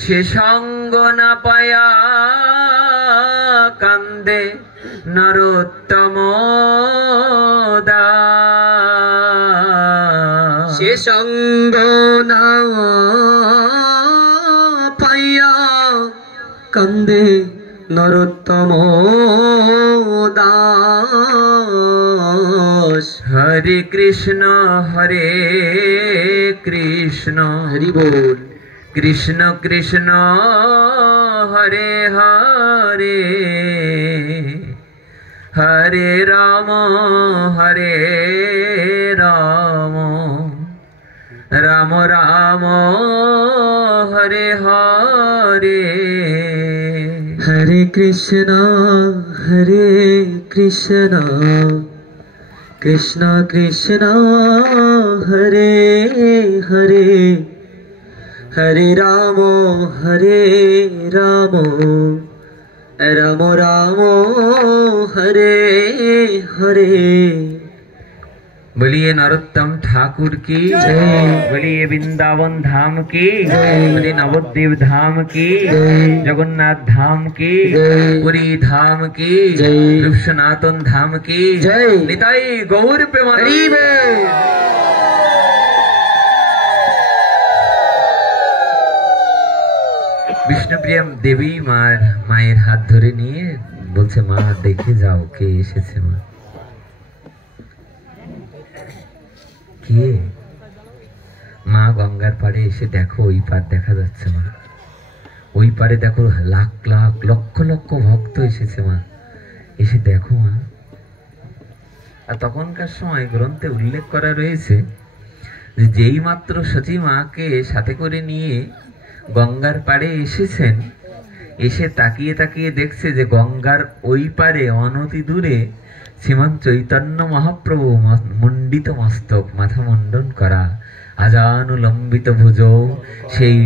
সে সঙ্গ না পায়া কান্দে নরোত্তম দাস। সে সঙ্গ না পাইয়া কান্দে নরোত্তম দাস। হরে কৃষ্ণ হরি বল। কৃষ্ণ কৃষ্ণ হরে হরে, হরে রাম রাম রাম হরে হরে। হরে কৃষ্ণ কৃষ্ণ কৃষ্ণ হরে হরে, হরে রাম রাম রাম হরে হরে। बोलिए नरोत्तम ठाकुर की जय, बोलिए वृंदावन धाम की जय, बोलिए नवद्वीप धाम की जय, जगन्नाथ धाम की जय, पुरी धाम की जय, रूप सनातन धाम की जय, निताई गौर प्रेमानंद। বিষ্ণুপ্রিয়া দেবী মায়ের হাত ধরে নিয়ে বলছে, মা দেখে যাও কে এসেছে। মা কে? মা গঙ্গার পাড়ে এসে দেখো ওই পার দেখা যাচ্ছে। মা ওই পারে দেখো লাখ লাখ লক্ষ লক্ষ ভক্ত এসেছে। মা এসে দেখো। মা আর তখনকার সময় গ্রন্থে উল্লেখ করা রয়েছে যে যেই মাত্র সতী মাকে সাথে করে নিয়ে গঙ্গার পাড়ে এসেছেন, এসে তাকিয়ে তাকিয়ে দেখছে যে গঙ্গার ওই পারে অনতি দূরে শ্রীমান চৈতন্য মহাপ্রভু মণ্ডিত মস্তক, মাথা মণ্ডন করা, আজানুলম্বিত ভুজ, সেই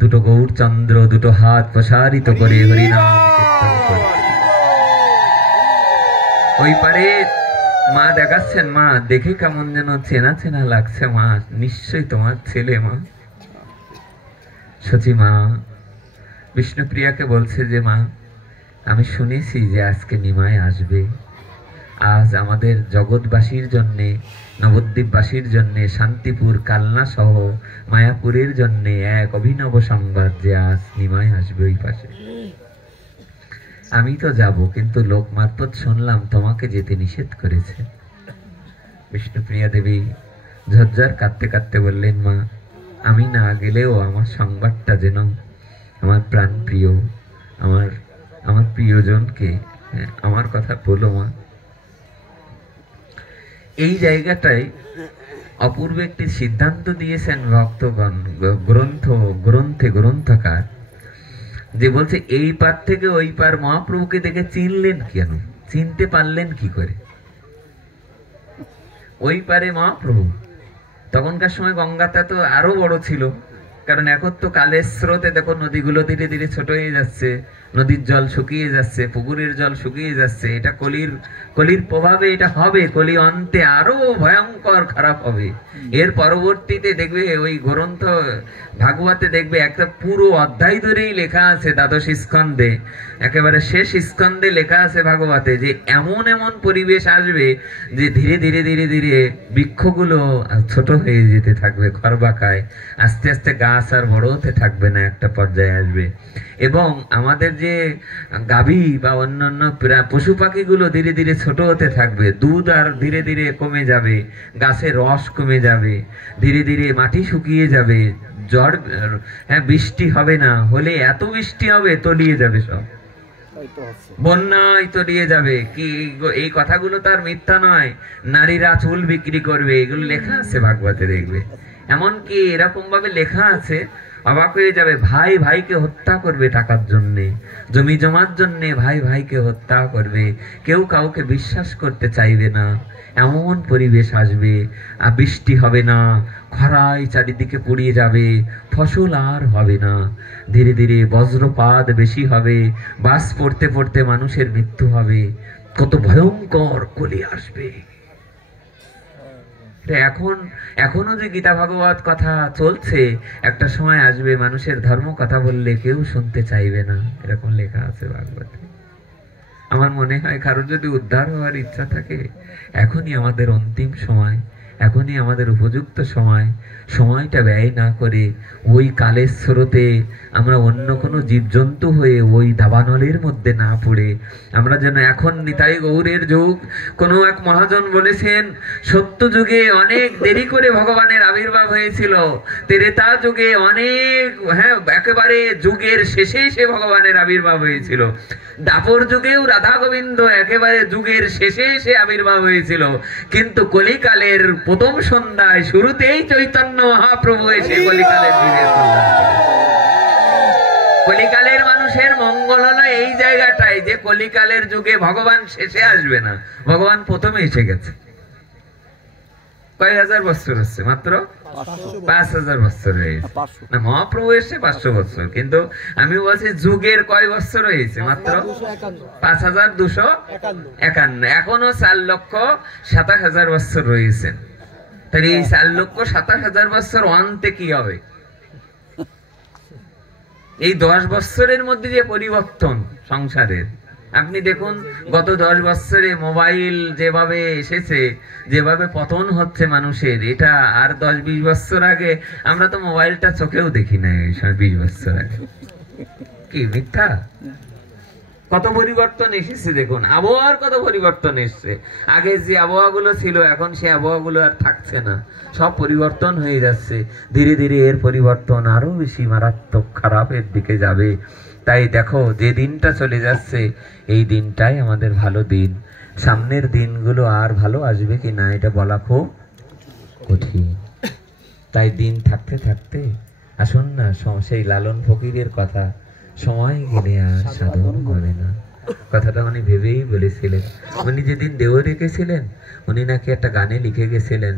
দুটো গৌরচন্দ্র দুটো হাত প্রসারিত করে হরিনাম কীর্তন করছে। ওই পারে মা দেখাচ্ছেন। মা দেখে কেমন যেন চেনা চেনা লাগছে। মা নিশ্চয়ই তোমার ছেলে। মা সতী মা বিষ্ণুপ্রিয়াকে বলছে যে, মা আমি শুনেছি যে আজকে নিমাই আসবে। আজ আমাদের জগৎবাসীর জন্যে, নবদ্বীপবাসীর জন্যে, শান্তিপুর কালনা সহ মায়াপুরের জন্যে এক অভিনব সংবাদ যে আজ নিমাই আসবে ওই পাশে। আমি তো যাব, কিন্তু লোক মারফত শুনলাম তোমাকে যেতে নিষেধ করেছে। বিষ্ণুপ্রিয়া দেবী ঝরঝর কাঁদতে কাঁদতে বললেন, মা আমি না গেলেও আমার সংবাদটা যেন আমার প্রাণ প্রিয়, আমার প্রিয়জনকে আমার কথা বলো। মা এই জায়গাটায় অপূর্ব একটি সিদ্ধান্ত দিয়েছেন ভক্তগণ, গ্রন্থকার, যে বলছে এই পার থেকে ওই পার মহাপ্রভুকে দেখে চিনলেন কেন, চিনতে পারলেন কি করে? ওই পারে মহাপ্রভু। তখনকার সময় গঙ্গাটা তো আরো বড় ছিল, কারণ এখন তো কালের স্রোতে দেখো নদীগুলো ধীরে ধীরে ছোট হয়ে যাচ্ছে, নদীর জল শুকিয়ে যাচ্ছে, পুকুরের জল শুকিয়ে যাচ্ছে। এটা কলির প্রভাবে এটা হবে। কলি অন্তে আরো ভয়ঙ্কর খারাপ হবে। এর পরবর্তীতে দেখবে ওই গ্রন্থ ভাগবতে দেখবে একটা পুরো অধ্যায় ধরেই লেখা আছে, দ্বাদশ স্কন্ধে একেবারে শেষ স্কন্ধে লেখা আছে ভাগবতে, যে এমন এমন পরিবেশ আসবে যে ধীরে ধীরে ধীরে ধীরে বৃক্ষগুলো ছোট হয়ে যেতে থাকবে, খরবাকায়, আস্তে আস্তে গাছ আর বড় হতে থাকবে না, একটা পর্যায়ে আসবে। এবং আমাদের যে গাভী বা অন্যান্য পশু পাখিগুলো ধীরে ধীরে ছোট হতে থাকবে, দুধ আর ধীরে ধীরে কমে যাবে, গাছের রস কমে যাবে, ধীরে ধীরে মাটি শুকিয়ে যাবে, ঝড় বৃষ্টি হবে না, হলে এত বৃষ্টি হবে তলিয়ে যাবে, সব বন্যায় তলিয়ে যাবে। কি এই কথাগুলো তার মিথ্যা নয়। নারীরা চুল বিক্রি করবে, এগুলো লেখা আছে ভাগবতে দেখবে। এমনকি এরকম ভাবে লেখা আছে, অবাক হয়ে যাবে। ভাই ভাইকে হত্যা করবে টাকার জন্যে, জমি জমার জন্যে ভাই ভাইকে হত্যা করবে, কেউ কাউকে বিশ্বাস করতে চাইবে না, এমন পরিবেশ আসবে। আর বৃষ্টি হবে না, খরায় চারিদিকে পুড়িয়ে যাবে, ফসল আর হবে না, ধীরে ধীরে বজ্রপাত বেশি হবে, বাস পড়তে পড়তে মানুষের মৃত্যু হবে। কত ভয়ঙ্কর কলি আসবে। এখন এখনো যে গীতা ভাগবত কথা চলছে, একটা সময় আসবে মানুষের ধর্ম কথা বললে কেউ শুনতে চাইবে না, এরকম লেখা আছে ভাগবতে। আমার মনে হয় কারোর যদি উদ্ধার হওয়ার ইচ্ছা থাকে, এখনই আমাদের অন্তিম সময়, এখনই আমাদের উপযুক্ত সময়। সময়টা ব্যয় না করে ওই কালের স্রোতে আমরা অন্য কোনো জীবজন্তু হয়ে ওই দাবানলের মধ্যে না পড়ে আমরা যেন এখন নিতাই গৌরের যুগ। কোনো এক মহাজন বলেছেন, সত্য যুগে অনেক দেরি করে ভগবানের আবির্ভাব হয়েছিল, ত্রেতা যুগে অনেক একেবারে যুগের শেষে এসে ভগবানের আবির্ভাব হয়েছিল, দাপর যুগেও রাধা গোবিন্দ একেবারে যুগের শেষে এসে আবির্ভাব হয়েছিল, কিন্তু কলিকালের প্রথম সন্ধ্যায় শুরুতেই চৈতন্য মহাপ্রভু এসে কলিকালের যুগে কলিকালের মানুষের মঙ্গল হলো এই জায়গাটাই যে কলিকালের যুগে ভগবান শেষে আসবে না, ভগবান প্রথমে এসে গেছে। কয় হাজার বছর হচ্ছে? মাত্র ৫,০০০ বছর হয়েছে না, মহাপ্রভু এসে ৫০০ বছর, কিন্তু আমি বলছি যুগের কয় বছর হয়েছে? মাত্র ৫,২৫১। এখনো ৪,২৭,০০০ বছর রয়েছেন। তাহলে এই ৪,২৭,০০০ বছর অন্তে কি হবে? এই ১০ বছরের মধ্যে যে পরিবর্তন সংসারের, আপনি দেখুন গত ১০ বছরে মোবাইল যেভাবে এসেছে, যেভাবে পতন হচ্ছে মানুষের, এটা আর ১০-২০ বছর আগে আমরা তো মোবাইলটা চোখেও দেখি না। ২০ বছর আগে কি মিথ্যা? কত পরিবর্তন এসেছে দেখুন, আবহাওয়ার কত পরিবর্তন এসছে। আগে যে আবহাওয়াগুলো ছিল এখন সে আবহাওয়াগুলো আর থাকছে না, সব পরিবর্তন হয়ে যাচ্ছে। ধীরে ধীরে এর পরিবর্তন আরো বেশি মারাত্মক খারাপের দিকে যাবে। তাই দেখো, যে দিনটা চলে যাচ্ছে এই দিনটাই আমাদের ভালো দিন। সামনের দিনগুলো আর ভালো আসবে কি না এটা বলা খুব কঠিন। তাই দিন থাকতে থাকতে আসুন না, সেই লালন ফকিরের কথা, সময় গেলে আর সাধন করে না, কথাটা উনি ভেবেই বলেছিলেন। উনি যেদিন দেহ রেখেছিলেন, উনি নাকি একটা গানে লিখে গেছিলেন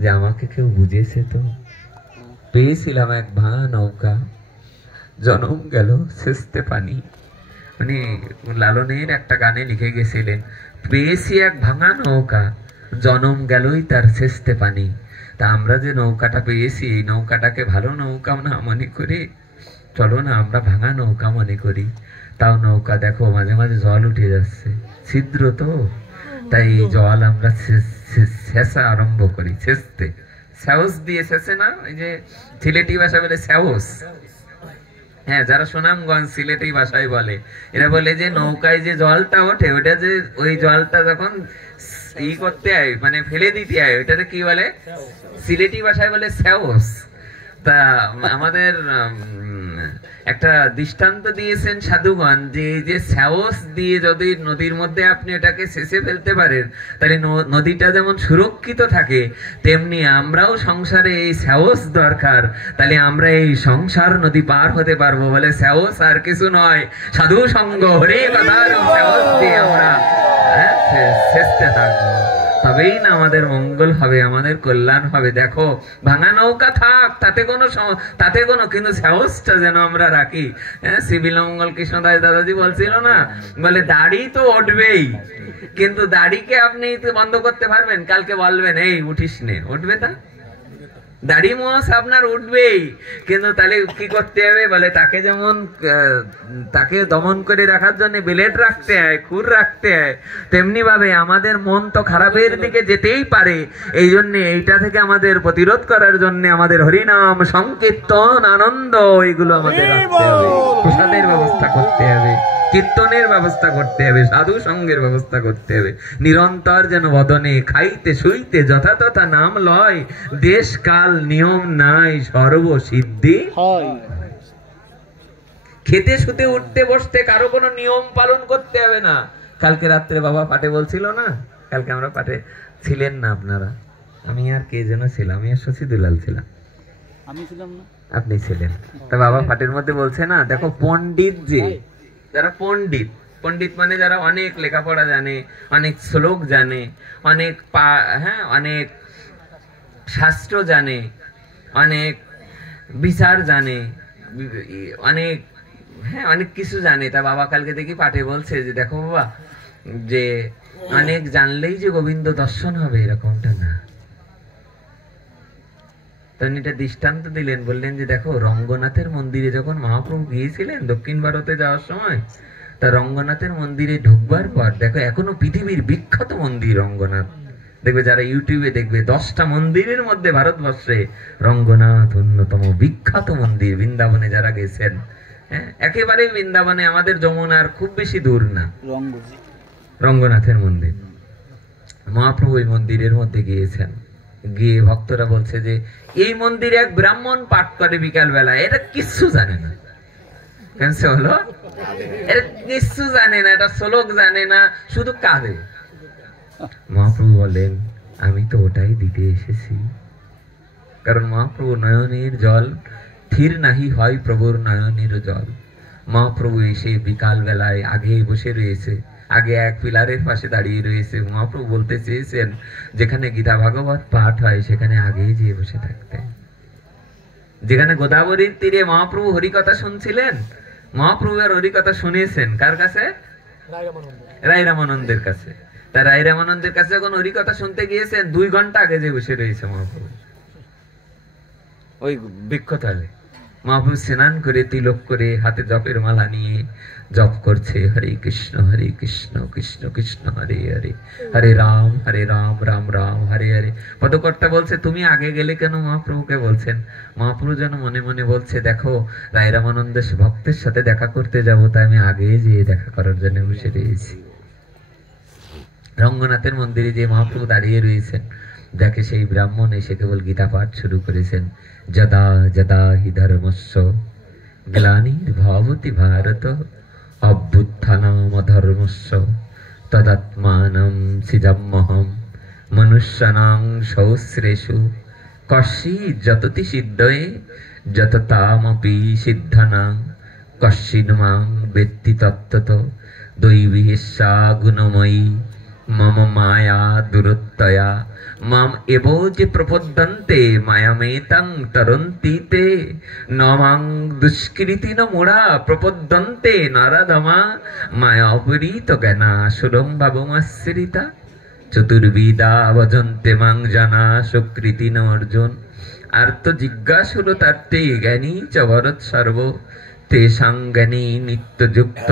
যে আমাকে কেউ বুঝেছে তো? পেয়েছিলাম এক ভাঙা নৌকা, জনম গেল সেচতে পানি। উনি লালনের একটা গানে লিখে গেছিলেন, পেয়েছি এক ভাঙা নৌকা, জনম গেলই তার সেচতে পানি। তা আমরা যে নৌকাটা পেয়েছি, এই নৌকাটাকে ভালো নৌকা না মনে করি, চলো না আমরা ভাঙা নৌকা মনে করি। তাও নৌকা দেখো মাঝে মাঝে জল উঠে যাচ্ছে, ছিদ্র তো, তাই এই জল আমরা ছেঁচা আরম্ভ করি, ছেঁচতে। স্যাওস দিয়ে ছেঁচে না, ওই যে সিলেটি ভাষা বলে স্যাওস, হ্যাঁ, যারা সুনামগঞ্জ সিলেটি ভাষায় বলে, এরা বলে যে নৌকায় যে জলটা ওঠে, ওটা যে ওই জলটা যখন ই করতে হয়, মানে ফেলে দিতে হয়, ওইটাতে কি বলে? সিলেটি ভাষায় বলে স্যাওস। তা আমাদের একটা দৃষ্টান্ত দিয়েছেন সাধুগণ, যে এই যে স্যাওস দিয়ে যদি নদীর মধ্যে আপনি এটাকে শেষে ফেলতে পারেন, তাহলে নদীটা যেমন সুরক্ষিত থাকে, তেমনি আমরাও সংসারে এই স্যাওস দরকার, তাহলে আমরা এই সংসার নদী পার হতে পারবো। বলে স্যাওস আর কিছু নয়, সাধু সঙ্গ, হরে কথার স্যাওস দিয়ে আমরা শেষতে থাকবো, তবেই না আমাদের মঙ্গল হবে, আমাদের কল্যাণ হবে। দেখো, ভাঙা নৌকা থাক, তাতে কোনো কিন্তু সাহসটা যেন আমরা রাখি। হ্যাঁ, সিভিল মঙ্গল কৃষ্ণদাস দাদাজি বলছিল না, বলে দাড়ি তো উঠবেই, কিন্তু দাড়িকে আপনি বন্ধ করতে পারবেন? কালকে বলবেন এই উঠিস নে, উঠবে? তা দাড়ি মোষ আপনার উঠবেই, কিন্তু তাহলে কি করতে হবে? বলে তাকে যেমন তাকে দমন করে রাখার জন্য ব্লেড রাখতে হয়, খুর রাখতে হয়, তেমনি ভাবে আমাদের মন তো খারাপের দিকে যেতেই পারে। এই জন্য এইটা থেকে আমাদের প্রতিরোধ করার জন্য আমাদের হরিনাম সংকীর্তন আনন্দ এগুলো আমাদের রাখতে হবে, প্রসাদের ব্যবস্থা করতে হবে, কীর্তনের ব্যবস্থা করতে হবে, সাধু সঙ্গের ব্যবস্থা করতে হবে। নিরন্তর যেন বদনে খাইতে শুইতে যথাতথা নাম লয়, দেশ কাল নিয়ম নাই সর্বসিদ্ধি হয়। খেতে শুতে উঠতে বসতে কারো কোনো নিয়ম পালন করতে হবে না। কালকে রাত্রে বাবা পাঠে বলছিল না, কালকে আমরা পাঠে ছিলেন না আপনারা, আমি আর কে যেন ছিলাম, আমি আর শশী দুলাল ছিলাম, আমি ছিলাম না, আপনি ছিলেন। তা বাবা পাঠের মধ্যে বলছে না, দেখো পণ্ডিত যে, যারা পণ্ডিত, পণ্ডিত মানে যারা অনেক লেখাপড়া জানে, অনেক শ্লোক জানে, অনেক অনেক শাস্ত্র জানে, অনেক বিচার জানে, অনেক অনেক কিছু জানে। তা বাবা কালকে দেখি পাঠে বলছে যে দেখো বাবা, যে অনেক জানলেই যে গোবিন্দ দর্শন হবে এরকমটা না, তখন এটা দৃষ্টান্ত দিলেন, বললেন যে দেখো রঙ্গনাথের মন্দিরে যখন মহাপ্রভু গিয়েছিলেন দক্ষিণ ভারতে যাওয়ার সময়, তা রঙ্গনাথের মন্দিরে ঢুকবার পর দেখো এখনো পৃথিবীর বিখ্যাত মন্দির রঙ্গনাথ, দেখবে যারা ইউটিউবে দেখবে 10টা মন্দিরের মধ্যে ভারতবর্ষে রঙ্গনাথ অন্যতম বিখ্যাত মন্দির। বৃন্দাবনে যারা গেছেন, হ্যাঁ একেবারে বৃন্দাবনে আমাদের যমুনার খুব বেশি দূর না রঙ্গনাথের মন্দির। মহাপ্রভু এই মন্দিরের মধ্যে গিয়েছেন, গিয়ে ভক্তরা বলছে যে এই মন্দিরে এক ব্রাহ্মণ পাঠ করে বিকাল বেলা, এটা কিচ্ছু জানে না। কেন হলো? এটা কিচ্ছু জানে না, এটা শ্লোক জানে না, শুধু কাঁদে। মহাপ্রভু বলেন আমি তো ওটাই দিতে এসেছি। কারণ মহাপ্রভু নয়নের জল থির নাহি হয় প্রভুর নয়নের জল। মহাপ্রভু এসে বিকাল বেলায় আগে বসে রয়েছে, আগে এক পিলারের পাশে দাঁড়িয়ে রয়েছে। মহাপ্রভু বলতে চেয়েছেন যেখানে গীতা ভাগবত পাঠ হয় সেখানে আগে যেয়ে বসে থাকতেন। যেখানে গোদাবরীর তীরে মহাপ্রভু হরিকথা শুনছিলেন, মহাপ্রভু আর হরিকথা শুনেছেন কার কাছে? রায় রামানন্দের কাছে। তা রায় রামানন্দের কাছে যখন হরিকথা শুনতে গিয়েছেন 2 ঘন্টা আগে যে বসে রয়েছে মহাপ্রভু ওই বৃক্ষতলে। মহাপ্রভু স্নান করে তিলক করে হাতে জপের মালা নিয়ে জপ করছে, হরে কৃষ্ণ কৃষ্ণ কৃষ্ণ হরে হরে, হরে রাম রাম রাম হরে হরে। পদকর্তা বলছে তুমি আগে গেলে কেন? মহাপ্রভুকে বলছেন। মহাপ্রভু যেন মনে মনে বলছে দেখো রায় রামানন্দের ভক্তের সাথে দেখা করতে যাব, তাই আমি আগে যেয়ে দেখা করার জন্য বসে রয়েছি। রঙ্গনাথের মন্দিরে যে মহাপ্রভু দাঁড়িয়ে রয়েছেন, দেখে সেই ব্রাহ্মণ এসে কেবল গীতা পাঠ শুরু করেছেন। যদা যদা হি ধর্মস্য গ্লানির্ভবতি ভারত অভ্যুত্থানম ধর্মস্য তদাত্মানম সৃজাম্যহম মনুষ্যানাং সহস্রেষু কশ্চিৎ যততি সিদ্ধয়ে যততামপি সিদ্ধানাং কশ্চিন্ মাং বেত্তি তত্ত্বতো দৈবীস্যা গুণময়ী মম মায়া দুরত্যয়া মাম এব যে প্রপদ্যন্তে মায়ামেতাং তরন্তি তে নমাং দুষ্কৃতি ন মূঢ়া প্রপদ্যন্তে নারদমা মায়াপরীত জ্ঞানা সুরম ভাবমাশ্রিতা চতুর্বিদা ভজন্তে মাং জানা সুকৃতি ন অর্জুন আর্ত জিজ্ঞাসুর তার্তে জ্ঞানী চ ভরত সর্ব তেষাং জ্ঞানী নিত্যযুক্ত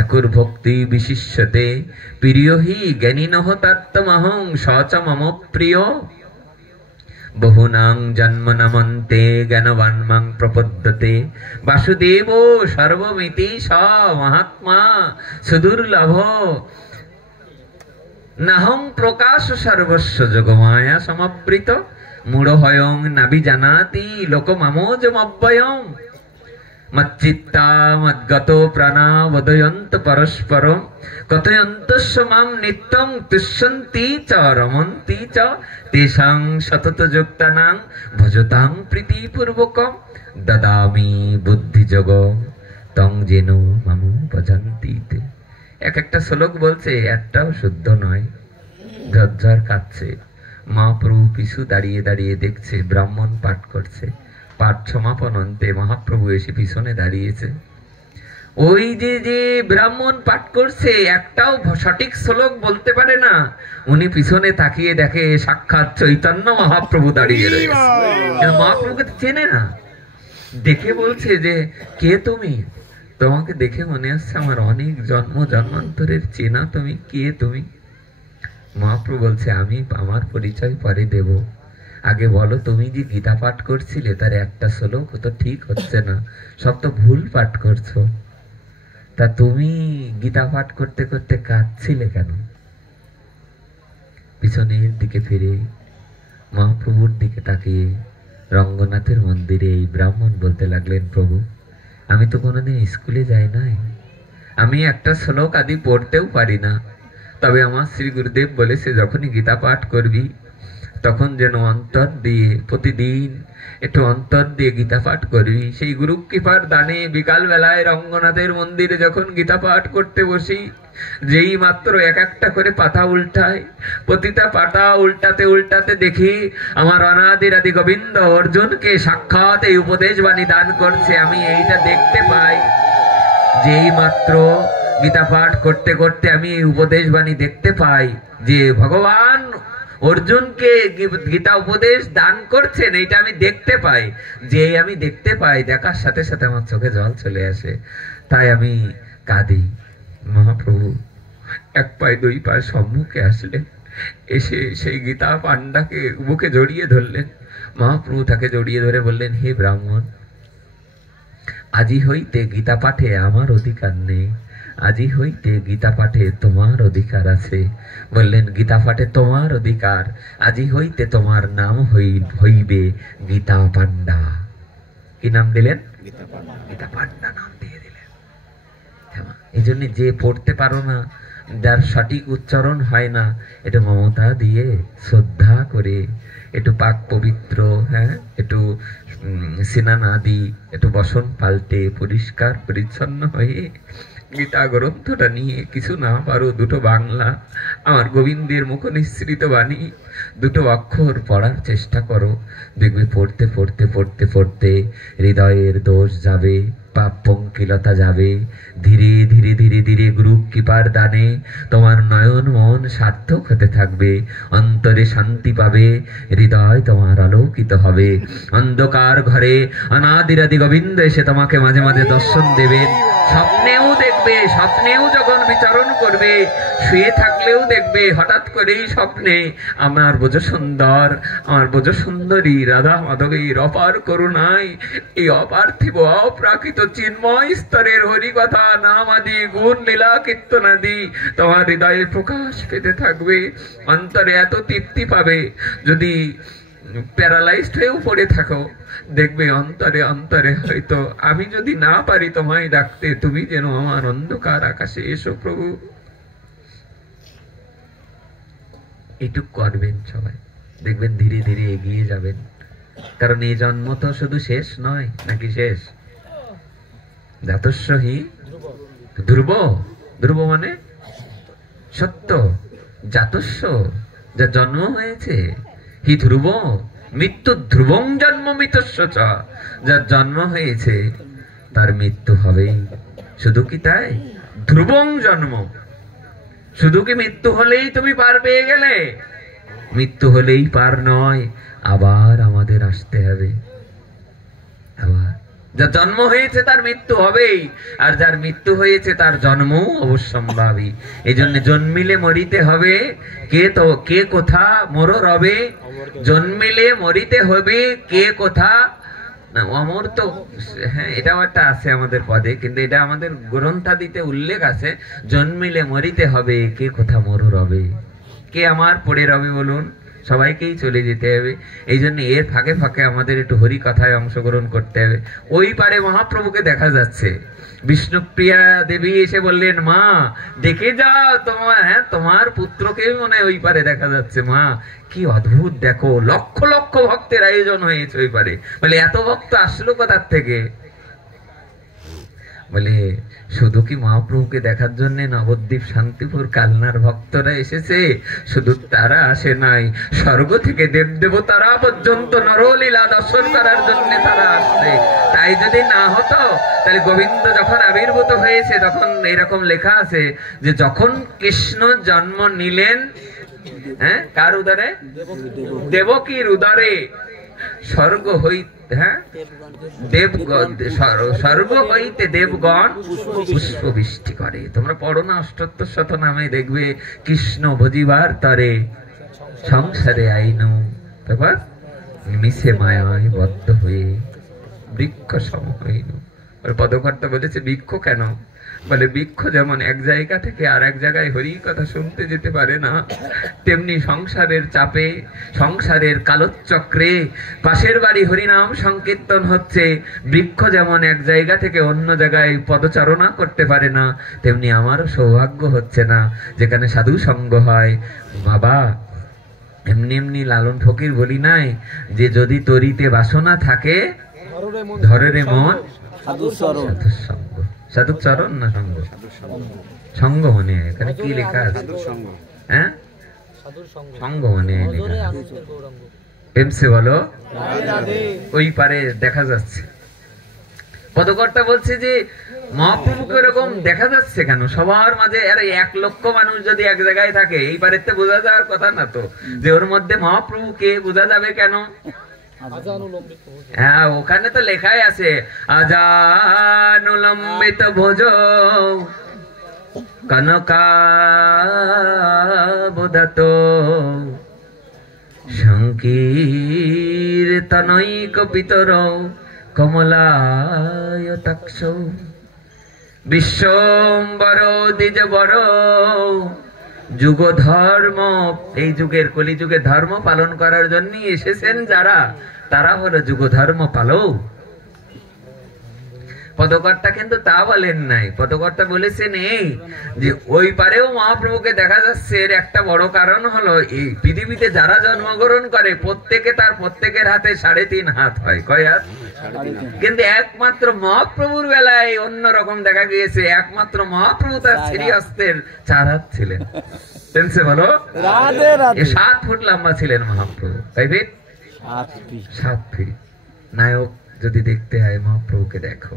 একুর ভক্তি বিশিষ্যতে প্রিয় হি জ্ঞানীনঃ তত্ত্বমহং সচ মম প্রিয় বহুনাং জন্মনমন্তে জ্ঞানবান মাং প্রপদ্যতে বাসুদেব সর্বমিতি স মহাত্মা সুদুর্লভ নাহং প্রকাশ সর্বস্ব যোগমায়া সমবৃত মূঢ়হয়ং নাবিজানাতি লোকমামোজমব্যয়ং মচ্চিত্তা মদ্গত প্রাণা বদয়ন্ত পরস্পরম কথয়ন্তস্য মাম নিত্যং তুষ্যন্তি চ রমন্তি চ তেষাং সততযুক্তানাং ভজতাং প্রীতিপূর্বকম দদামি বুদ্ধিযোগম তং যেন মামু ভজন্তি তে। এক একটা শ্লোক বলছে, একটাও শুদ্ধ নয়, ঝরঝর কাঁদছে। মহাপ্রভু পিছু দাঁড়িয়ে দাঁড়িয়ে দেখছে ব্রাহ্মণ পাঠ করছে। পাঠ সমাপন অন্তে মহাপ্রভু এসে পিছনে দাঁড়িয়েছে। ওই যে যে ব্রাহ্মণ পাঠ করছে একটাও সঠিক শ্লোক বলতে পারে না, উনি পিছনে তাকিয়ে দেখে সাক্ষাৎ চৈতন্য মহাপ্রভু দাঁড়িয়ে রয়েছে। মহাপ্রভুকে চেনে না, দেখে বলছে যে কে তুমি? তোমাকে দেখে মনে হচ্ছে আমার অনেক জন্ম জন্মান্তরের চেনা, তুমি কে তুমি? মহাপ্রভু বলছে আমি আমার পরিচয় পরে দেব, আগে বলো তুমি যে গীতা পাঠ করছিলে তার একটা শ্লোক তো ঠিক হচ্ছে না, সব তো ভুল পাঠ করছো। তা তুমি গীতা পাঠ করতে করতে কাঁদছিলে কেন? পিছনের দিকে ফিরে মহাপ্রভুর দিকে তাকিয়ে রঙ্গনাথের মন্দিরে এই ব্রাহ্মণ বলতে লাগলেন, প্রভু আমি তো কোনোদিন স্কুলে যাই নাই, আমি একটা শ্লোক আদি পড়তেও পারি না, তবে আমার শ্রী গুরুদেব বলেছে যখনই গীতা পাঠ করবি তখন যেন অন্তর দিয়ে প্রতিদিন একটু অন্তর দিয়ে গীতা পাঠ করবি। সেই গুরু কৃপার দানে বিকাল বেলায় রঙ্গনাথের মন্দিরে যখন গীতা পাঠ করতে বসি, যেই মাত্র এক একটা করে পাতা উল্টায়, প্রতিটা পাতা উল্টাতে উল্টাতে দেখি আমার অনাদিরাদি গোবিন্দ অর্জুনকে সাক্ষাৎ এই উপদেশ বাণী দান করছে। আমি এইটা দেখতে পাই, যেই মাত্র গীতা পাঠ করতে করতে আমি এই উপদেশ বাণী দেখতে পাই যে ভগবান অর্জুনকে গীতা উপদেশ দান করছেন, এইটা আমি দেখতে পাই। যে আমি দেখতে পাই, দেখার সাথে সাথে আমার চোখে জল চলে আসে, তাই আমি কাঁদি। মহাপ্রভু এক পায়ে দুই পায়ে সম্মুখে আসলেন, এসে সেই গীতা পান্ডাকে বুকে জড়িয়ে ধরলেন। মহাপ্রভু তাকে জড়িয়ে ধরে বললেন, হে ব্রাহ্মণ, আজি হইতে গীতা পাঠে আমার অধিকার নেই, আজি হইতে গীতা পাঠে তোমার অধিকার আছে। বললেন, গীতা পাঠে তোমার অধিকার, আজি হইতে তোমার নাম হইবে গীতা পান্ডা। কি নাম দিলেন? গীতা পান্ডা নাম দিয়ে দিলেন। এই জন্য যে পড়তে পারো না, যার সঠিক উচ্চারণ হয় না, এটা মমতা দিয়ে শ্রদ্ধা করে একটু পাক পবিত্র, হ্যাঁ, একটু স্নান আদি, একটু বসন পাল্টে পরিষ্কার পরিচ্ছন্ন হয়ে গীতা গ্রন্থটা নিয়ে, কিছু না পারো দুটো বাংলা আমার গোবিন্দের মুখ নিঃসৃত বাণী দুটো অক্ষর পড়ার চেষ্টা করো। দেখবে পড়তে পড়তে পড়তে পড়তে হৃদয়ের দোষ যাবে, পাপ পঙ্কিলতা যাবে। ধীরে ধীরে ধীরে ধীরে গুরু কৃপার দানে তোমার নয়ন মন সার্থক হতে থাকবে, অন্তরে শান্তি পাবে, হৃদয় তোমার আলোকিত হবে। অন্ধকার ঘরে অনাদিরাদি গোবিন্দ এসে তোমাকে মাঝে মাঝে দর্শন দেবেন। স্বপ্নেও দেখবে, স্বপ্নেও যখন বিচরণ করবে, শুয়ে থাকলেও দেখবে হঠাৎ করেই স্বপ্নে আমার বোঝ সুন্দর, আমার বোঝ সুন্দরী রাধা মাধবীর অপার করুণায় এই অপার্থিব অপ্রাকৃত চিন্ময় স্তরের হরিকথা নাম আদি গুণ লীলা কীর্তনাদি তোমার হৃদয়ে প্রকাশ পেতে থাকবে। অন্তরে এত তৃপ্তি পাবে, যদি প্যারালাইজড হয়েও পড়ে থাকো, দেখবে অন্তরে অন্তরে হয়তো আমি যদি না পারি তোমায় ডাকতে, তুমি যেন আমার অন্ধকার আকাশে এসো প্রভু। এটুক করবেন সবাই, দেখবেন ধীরে ধীরে এগিয়ে যাবেন। কারণ এই জন্ম তো শুধু শেষ নয়, নাকি শেষ? জাতস্য হি ধ্রুব, ধ্রুব মানে সত্য, জাতস্য যা জন্ম হয়েছে, হি ধ্রুব মৃত্যু ধ্রুবং জন্ম মৃতস্য চ, যার জন্ম হয়েছে তার মৃত্যু হবেই। শুধু কি তাই? ধ্রুবং জন্ম, শুধু কি মৃত্যু হলেই তুমি পার পেয়ে গেলে? মৃত্যু হলেই পার নয়, আবার আমাদের আসতে হবে। আবার যার জন্ম হয়েছে তার মৃত্যু হবেই, আর যার মৃত্যু হয়েছে তার জন্মও অবশ্যম্ভাবী। এই জন্য জন্মিলে মরিতে হবে, কে কোথা মোর রবে, জন্মিলে মরিতে হবে কে কোথা। না অমর তো, হ্যাঁ এটাও একটা আছে আমাদের পদে, কিন্তু এটা আমাদের গ্রন্থাদিতে উল্লেখ আছে, জন্মিলে মরিতে হবে কে কোথা মোর রবে। কে আমার পড়ে রবে বলুন? সবাইকেই চলে যেতে হবে। এই জন্য এর ফাঁকে ফাঁকে আমাদের একটু হরি কথায় অংশগ্রহণ করতে হবে। ওই পারে মহাপ্রভুকে দেখা যাচ্ছে, বিষ্ণুপ্রিয়া দেবী এসে বললেন, মা দেখে যাও তোমার, হ্যাঁ তোমার পুত্রকে মনে হয় ওই পারে দেখা যাচ্ছে। মা কি অদ্ভুত, দেখো লক্ষ লক্ষ ভক্তের আয়োজন হয়েছে ওই পারে। বলে এত ভক্ত আসলো কোথার থেকে? বলে শুধু কি মহাপ্রভুকে দেখার জন্য নবদ্বীপ শান্তিপুর কালনার ভক্তরা এসেছে? শুধু তারা আসে নাই, স্বর্গ থেকে দেব দেবতারা পর্যন্ত নরলীলা দর্শন করার জন্য তারা আসছে। তাই যদি না হতো, তাহলে গোবিন্দ যখন আবির্ভূত হয়েছে তখন এরকম লেখা আছে যে যখন কৃষ্ণ জন্ম নিলেন, হ্যাঁ কার উদরে? দেবকীর উদরে স্বর্গ হইতে, হ্যাঁ দেবগণ, স্বর্গ হইতে দেবগণ পুষ্প বৃষ্টি করে। তোমরা পড়ো না অষ্টোত্তর শত নামে, দেখবে কৃষ্ণ ভজিবার তরে সংসারে আইনু, তারপর মিশে মায়ায় বদ্ধ হয়ে বৃক্ষ সম হইনু। পদকর্তা বলেছে বৃক্ষ কেন? বলে বৃক্ষ যেমন এক জায়গা থেকে আর এক জায়গায় হরি কথা শুনতে যেতে পারে না, তেমনি সংসারের চাপে, সংসারের কালচক্রে পাশের বাড়ি হরিনাম সংকীর্তন হচ্ছে, বৃক্ষ যেমন এক জায়গা থেকে অন্য জায়গায় পদচারণা করতে পারে না, তেমনি আমারও সৌভাগ্য হচ্ছে না যেখানে সাধু সঙ্গ হয়। বাবা এমনি এমনি লালন ফকির বলি নাই যে যদি তরিতে বাসনা থাকে ধরে রে মন সাধুর সঙ্গ। সাধুর চরণ না সঙ্গ? সঙ্গ মানে এখানে কি লেখা আছে? হ্যাঁ সঙ্গ মানে প্রেম সে বলো, ওই পারে দেখা যাচ্ছে। পদকর্তা বলছে যে মহাপ্রভুকে এরকম দেখা যাচ্ছে কেন সবার মাঝে? আরে 1 লক্ষ মানুষ যদি এক জায়গায় থাকে, এই পারেতে বোঝা যাওয়ার কথা না তো, যে ওর মধ্যে মহাপ্রভু কে বোঝা যাবে কেন? হ্যাঁ, ওখানে তো লেখাই আছে আজানুলম্বিত ভোজ কনকাবদত সংকীর্তনৈক পিতর কমলায়তাক্ষ বিশ্বম্বর দ্বিজবর যুগ ধর্ম। এই যুগের কলিযুগে ধর্ম পালন করার জন্য এসেছেন যারা, তারা হলো যুগ ধর্ম পালক। পদকর্তা কিন্তু তা বলেন নাই। পদকর্তা বলেছেন এই যে ওই পারেও মহাপ্রভুকে দেখা যাচ্ছে। এর একটা বড় কারণ হলো এই পৃথিবীতে যারা জন্মগ্রহণ করে প্রত্যেকের হাতে 3.5 হাত হয়। কয় হাত? কিন্তু একমাত্র মহাপ্রভুর বেলায় অন্য রকম দেখা গিয়েছে। একমাত্র মহাপ্রভু তার শ্রীহস্তের 4 হাত ছিলেন। বলো 7 ফুট লম্বা ছিলেন মহাপ্রভু। কয় ফিট? 7 ফিট। নায়ক যদি দেখতে হয় মহাপ্রভুকে দেখো,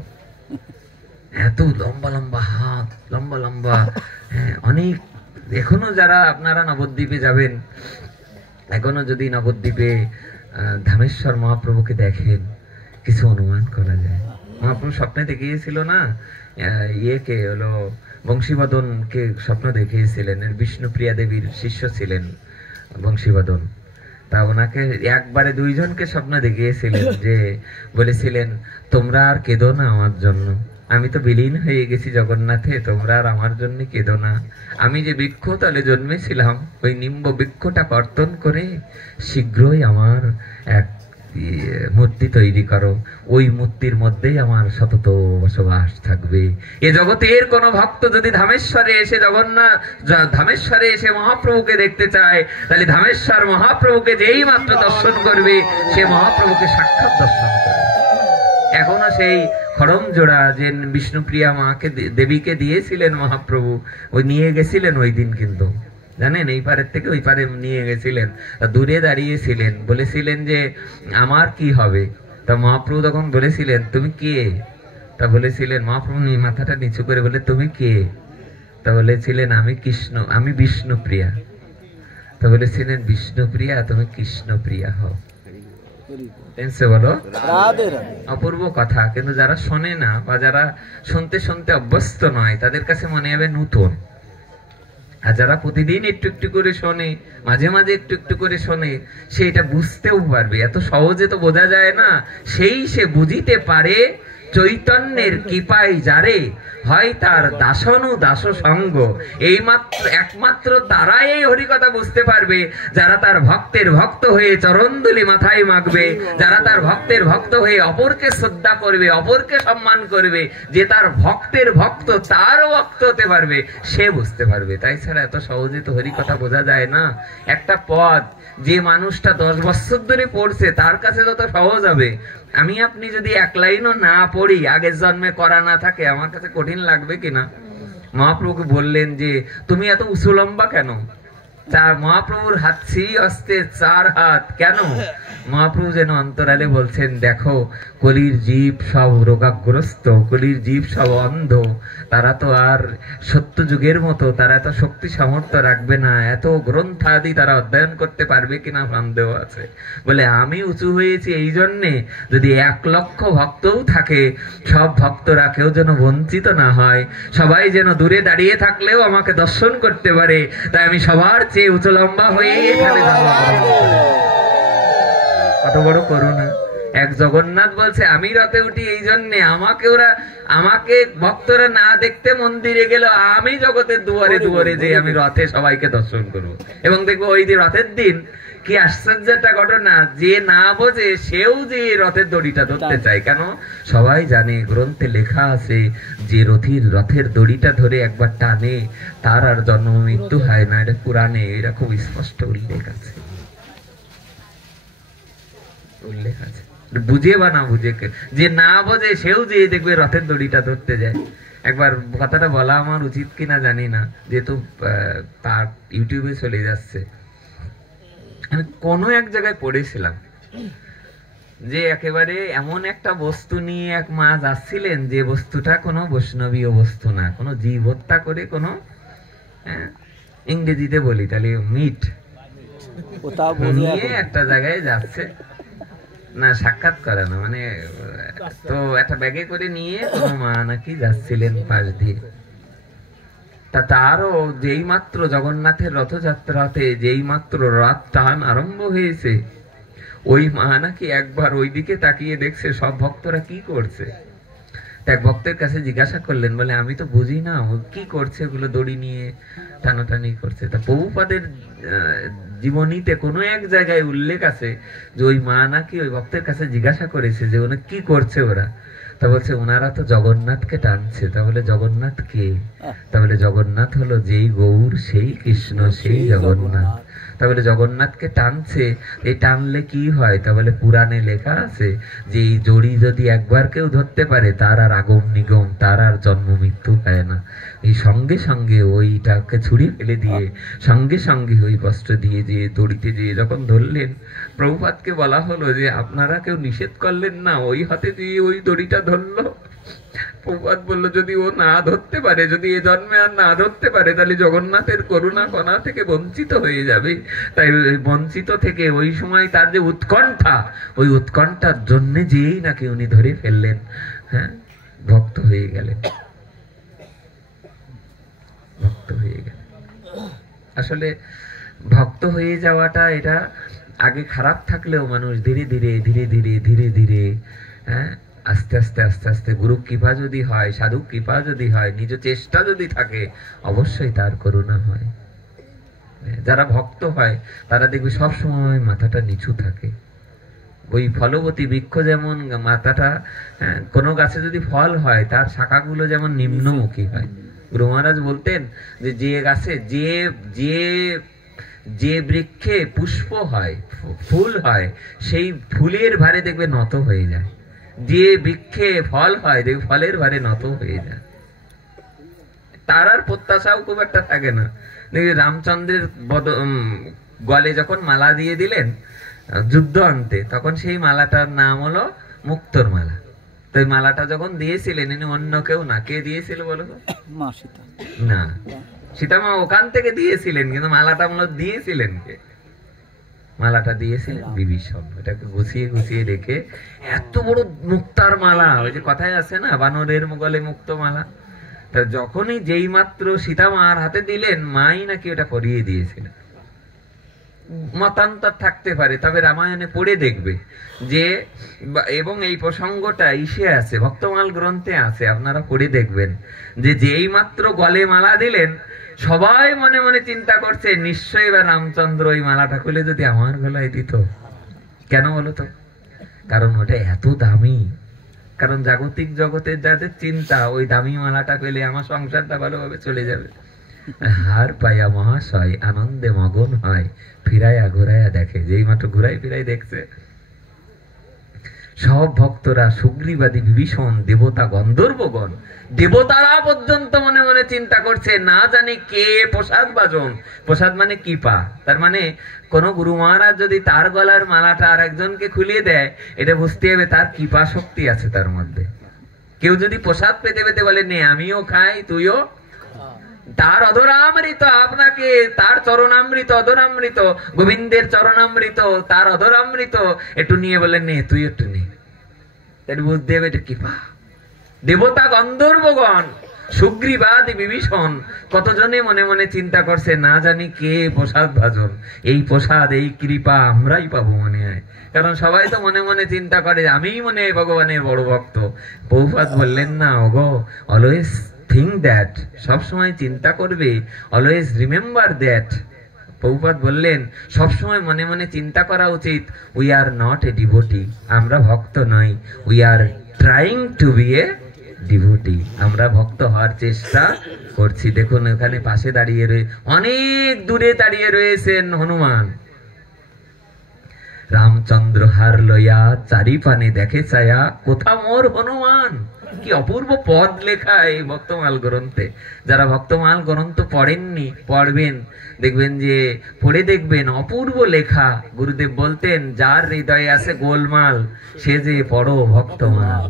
এত লম্বা লম্বা হাত, লম্বা লম্বা। অনেক এখনো যারা আপনারা নবদ্বীপে যাবেন, এখনো যদি নবদ্বীপে ধামেশ্বর মহাপ্রভুকে দেখেন, কিছু অনুমান করা যায়। মহাপ্রভু স্বপ্নে দেখিয়েছিল না, ইয়েকে হলো বংশীবদনকে স্বপ্ন দেখিয়েছিলেন। বিষ্ণুপ্রিয়া দেবীর শিষ্য ছিলেন বংশীবদন। তা ওনাকে একবারে 2 জনকে স্বপ্ন দেখিয়েছিলেন, যে বলেছিলেন তোমরা আর কেঁদো না আমার জন্য, আমি তো বিলীন হয়ে গেছি জগন্নাথে, তোমরা আর আমার জন্য কেঁদো না। আমি যে বৃক্ষ তলে জন্মেছিলাম, ওই নিম্ব বৃক্ষটা কর্তন করে শীঘ্রই আমার এক মূর্তি তৈরি করো, ওই মূর্তির মধ্যেই আমার সতত বসবাস থাকবে। এ জগতের কোন ভক্ত যদি ধামেশ্বরে এসে মহাপ্রভুকে দেখতে চায়, তাহলে ধামেশ্বর মহাপ্রভুকে যেই মাত্র দর্শন করবে, সে মহাপ্রভুকে সাক্ষাৎ দর্শন করবে। এখনো সেই খড়ম জোড়া যে বিষ্ণুপ্রিয়া মাকে দেবীকে দিয়েছিলেন মহাপ্রভু, ওই নিয়ে গেছিলেন ওই দিন, কিন্তু জানেন এই পারের থেকে ওই পারে নিয়ে গেছিলেন। দূরে দাঁড়িয়েছিলেন, বলেছিলেন যে আমার কি হবে? তা মহাপ্রভু তখন বলেছিলেন তুমি কে? তা বলেছিলেন, মহাপ্রভু মাথাটা নিচু করে বলে তুমি কে? তা বলেছিলেন আমি বিষ্ণুপ্রিয়া। তা বলেছিলেন বিষ্ণুপ্রিয়া তুমি কৃষ্ণপ্রিয়া হও। বলো অপূর্ব কথা। কিন্তু যারা শোনে না বা যারা শুনতে শুনতে অভ্যস্ত নয়, তাদের কাছে মনে হবে নতুন। আর যারা প্রতিদিন একটু একটু করে শোনে, মাঝে মাঝে একটু একটু করে শোনে, সে এটা বুঝতেও পারবে। এত সহজে তো বোঝা যায় না। সে বুঝিতে পারে চৈতন্যের কৃপায় যারে হয় তার দাসনু দাস সঙ্গ। একমাত্র তারাই এই হরিকথা বুঝতে পারবে, যারা তার ভক্তের ভক্ত হয়ে চরণধুলি মাথায় মাখবে, যারা তার ভক্তের ভক্ত হয়ে অপরকে শ্রদ্ধা করবে, অপরকে সম্মান করবে। যে তার ভক্তের ভক্ত তারও ভক্ত হতে পারবে, সে বুঝতে পারবে। তাই ছাড়া এত সহজে তো হরিকথা বোঝা যায় না। একটা পদ যে মানুষটা 10 বছর ধরে পড়ছে, তার কাছে যত সহজ হবে, আমি আপনি যদি 1 লাইনও না পড়ি, আগের জন্মে করা না থাকে, আমার কাছে কঠিন লাগবে কিনা? মহাপ্রভুকে বললেন যে তুমি এত উঁচু লম্বা কেন? মহাপ্রভুর হাত শ্রীহস্তে 4 হাত কেন? মহাপ্রভু যেন অন্তরালে বলছেন, দেখো কলির জীব সব রোগাগ্রস্ত, কলির জীব সব অন্ধ, তারা তো আর সত্য যুগের মতো তারা এত শক্তি সামর্থ্য রাখবে না, এত গ্রন্থ আদি তারা অধ্যয়ন করতে পারবে কিনা সন্দেহ আছে। বলে আমি উঁচু হয়েছি এই জন্যে, যদি 1 লক্ষ ভক্তও থাকে, সব ভক্তরা কেউ যেন বঞ্চিত না হয়, সবাই যেন দূরে দাঁড়িয়ে থাকলেও আমাকে দর্শন করতে পারে। তাই আমি সবার চেয়ে উঁচু লম্বা হয়ে এখানে কত বড় করুণা। এক জগন্নাথ বলছে আমি রথে উঠি এই জন্যে, আমাকে ভক্তরা না দেখতে মন্দিরে গেল, আমি জগতের দুয়ারে দুয়ারে যে আমি রথে সবাইকে দর্শন করবো। এবং দেখবো ওই দিন রথের দিন কি আশ্চর্য একটা ঘটনা, যে না বোঝে সেও যে রথের দড়িটা ধরতে চায়। কেন? সবাই জানে, গ্রন্থে লেখা আছে যে রথের দড়িটা ধরে একবার টানে, তার আর জন্ম মৃত্যু হয় না। এটা পুরাণে এটা খুব স্পষ্ট উল্লেখ আছে। বুঝে বা না বুঝে, যে না বোঝে সেও যে দেখবে রথের দড়িটা ধরতে যায়। একবার কথাটা বলা আমার উচিত কিনা জানি না, যেহেতু তার ইউটিউবে চলে যাচ্ছে। আমি কোনো এক জায়গায় পড়েছিলাম যে একেবারে এমন একটা বস্তু নিয়ে এক মা যাচ্ছিলেন যে বস্তুটা কোনো বৈষ্ণবীয় বস্তু না, কোনো জীব হত্যা করে কোনো, ইংরেজিতে বলি তাহলে মিট নিয়ে একটা জায়গায় যাচ্ছে, না সাক্ষাৎ করে না মানে, তো একটা ব্যাগে করে নিয়ে কোনো মা নাকি যাচ্ছিলেন পাশ দিয়ে। তা তারও যেই মাত্র জগন্নাথের রথযাত্রাতে যেই মাত্র রাত টান আরম্ভ হয়েছে, ওই মা নাকি একবার ওইদিকে তাকিয়ে দেখছে সব ভক্তরা কি করছে। এক ভক্তের কাছে জিজ্ঞাসা করলেন, বলে আমি তো বুঝি না ও কি করছে, ওগুলো দড়ি নিয়ে টানাটানি করছে। তা প্রভুপাদের জীবনীতে কোনো এক জায়গায় উল্লেখ আছে যে ওই মা নাকি ওই ভক্তের কাছে জিজ্ঞাসা করেছে যে ওরা কি করছে ওরা। তা বলছে ওনারা তো জগন্নাথকে টানছে। তা বলে জগন্নাথ কে? তা বলে জগন্নাথ হলো যেই গৌর সেই কৃষ্ণ সেই জগন্নাথ। তা বলে জগন্নাথকে টানছে, এই টানলে কি হয়? তা বলে পুরাণে লেখা আছে যে এই জড়ি যদি একবার কেউ ধরতে পারে তার আর আগম নিগম, তার আর জন্ম মৃত্যু হয় না। এই সঙ্গে সঙ্গে ওইটাকে ছুরি ফেলে দিয়ে সঙ্গে সঙ্গে ওই কষ্ট দিয়ে যে দড়িতে দিয়ে যখন ধরলেন, প্রভুপাদকে বলা হলো যে আপনারা কেউ নিষেধ করলেন না, ওই হাতে দিয়ে ওই দড়িটা ধরলো। প্রভুপাদ বললো যদি ও না ধরতে পারে, যদি এ জন্মে আর না ধরতে পারে, তাহলে জগন্নাথের করুণা কণা থেকে বঞ্চিত হয়ে যাবে। তাই বঞ্চিত থেকে ওই সময় তার যে উৎকণ্ঠা, ওই উৎকণ্ঠার জন্য যেই নাকি উনি ধরে ফেললেন, হ্যাঁ, ভক্ত হয়ে গেলেন, ভক্ত হয়ে গেলেন। আসলে ভক্ত হয়ে যাওয়াটা এটা আগে খারাপ থাকলেও মানুষ ধীরে ধীরে ধীরে ধীরে ধীরে ধীরে, হ্যাঁ, আস্তে আস্তে আস্তে আস্তে গুরু কৃপা যদি হয়, সাধু কৃপা যদি হয়, নিজ চেষ্টা যদি থাকে, অবশ্যই তার করুণা হয়। যারা ভক্ত হয় তারা দেখবে সবসময় মাথাটা নিচু থাকে। ওই ফলবতী বৃক্ষ যেমন মাথাটা, কোনো গাছে যদি ফল হয় তার শাখাগুলো যেমন নিম্নমুখী হয়। গুরু মহারাজ বলতেন যে যে গাছে যে বৃক্ষে পুষ্প হয়, ফুল হয়, সেই ফুলের ভারে দেখবে নত হয়ে যায়। যে বৃক্ষে ফল হয় দেখবে ফলের ভারে নত হয়ে যায়। তার আর প্রত্যাশাও খুব একটা থাকে না। দেখবি রামচন্দ্রের গলে যখন মালা দিয়ে দিলেন যুদ্ধ আনতে, তখন সেই মালাটার নাম হলো মুক্তোর মালা। তো এই মালাটা যখন দিয়েছিলেন ইনি অন্য কেউ না, কে দিয়েছিল বলো তো? মা সীতা। না, সীতামা ওখান থেকে দিয়েছিলেন, কিন্তু মালাটা মূলত দিয়েছিলেন কে? মালাটা দিয়েছিলেন বিভীষণ। এটাকে গুছিয়ে গুছিয়ে রেখে এত বড় মুক্তার মালা, ওই যে কথায় আছে না বানরের গলে মুক্ত মালা, তা যখনই যেই মাত্র সীতামার হাতে দিলেন, মাই নাকি ওটা পরিয়ে দিয়েছিলেন। মতান্তর থাকতে পারে, তবে রামায়ণে পড়ে দেখবে যে, এবং এই প্রসঙ্গটা ইসে আছে, ভক্তমাল গ্রন্থে আছে, আপনারা পড়ে দেখবেন যে যেই মাত্র গলে মালা দিলেন, সবাই মনে মনে চিন্তা করছে নিশ্চয়ই বা রামচন্দ্র ওই মালাটা খুলে যদি আমার গলায় দিত। কেন বলো তো? কারণ ওটা এত দামি। কারণ জাগতিক জগতের যাদের চিন্তা, ওই দামি মালাটা পেলে আমার সংসারটা ভালোভাবে চলে যাবে। হার পাইয়া মহাশয় আনন্দে মগন হয়, ফিরাইয়া ঘুরাইয়া দেখে। যেই মাত্র ঘুরাই ফিরাই দেখছে, সব ভক্তরা সুগ্রীবাদী বিভীষণ, দেবতা গন্ধর্বগণ, দেবতারা পর্যন্ত মনে মনে চিন্তা করছে না জানি কে প্রসাদ বাজন। প্রসাদ মানে কৃপা। তার মানে কোন গুরু মহারাজ যদি তার গলার মালাটা আর একজনকে খুলিয়ে দেয়, এটা বুঝতে হবে তার কৃপা শক্তি আছে তার মধ্যে। কেউ যদি প্রসাদ পেতে পেতে বলে নে আমিও খাই তুইও, তার অধরামৃত আপনাকে, তার চরণামৃত, অধরামৃত, গোবিন্দের চরণামৃত, তার অধরামৃত একটু নিয়ে বলেন নে তুই একটু নে, বুঝতে হবে এটা কৃপা। দেবতা গন্ধর্বগণ, সুগ্রীবাদী বিভীষণ, কতজনে মনে মনে চিন্তা করছে না জানি কে প্রসাদ ভাজন। এই প্রসাদ, এই কৃপা আমরাই পাবো মনে হয়। কারণ সবাই তো মনে মনে চিন্তা করে আমিই মনে হয় ভগবানের বড় ভক্ত। প্রভুপাদ বললেন না, ওগো অলওয়েজ থিঙ্ক দ্যাট, সবসময় চিন্তা করবে, অলওয়েজ রিমেম্বার দ্যাট। প্রভুপাদ বললেন সবসময় মনে মনে চিন্তা করা উচিত, we are not a devotee, আমরা ভক্ত নই, we are trying to be a devotee, আমরা ভক্ত হওয়ার চেষ্টা করছি। দেখুন এখানে পাশে দাঁড়িয়ে রয়ে, অনেক দূরে দাঁড়িয়ে রয়েছেন হনুমান। রামচন্দ্র হার লইয়া চারি পানে দেখে ছায়া, কোথা মোর হনুমান। কি অপূর্ব পদ লেখা এই ভক্তমাল গ্রন্থে। যারা ভক্তমাল গ্রন্থ পড়েননি, পড়বেন, দেখবেন যে পড়ে দেখবেন অপূর্ব লেখা। গুরুদেব বলতেন, যার হৃদয়ে আছে গোলমাল সে যে পড়ো ভক্তমাল।